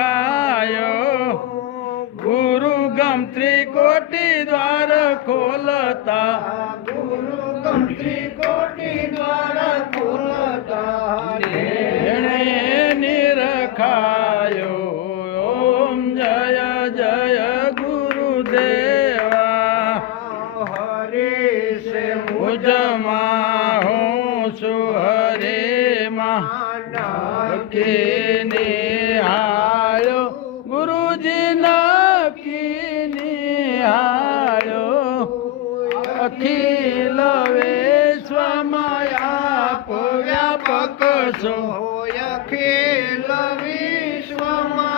નિરખાયો ગુરુ ગમ ત્રિકોટી દ્વાર ખોલતા ગુરુ ગમ ત્રિકોટી દ્વાર ખોલતા એણે નિરખાયો ઓમ જય જય ગુરુદેવા હરે સે મુજમાં હું છું હરે માં નક્કી નિહાળ્યો ગુરુજી નક્કી નિહાળ્યો અખિલ વિશ્વમાં આપ વ્યાપક છો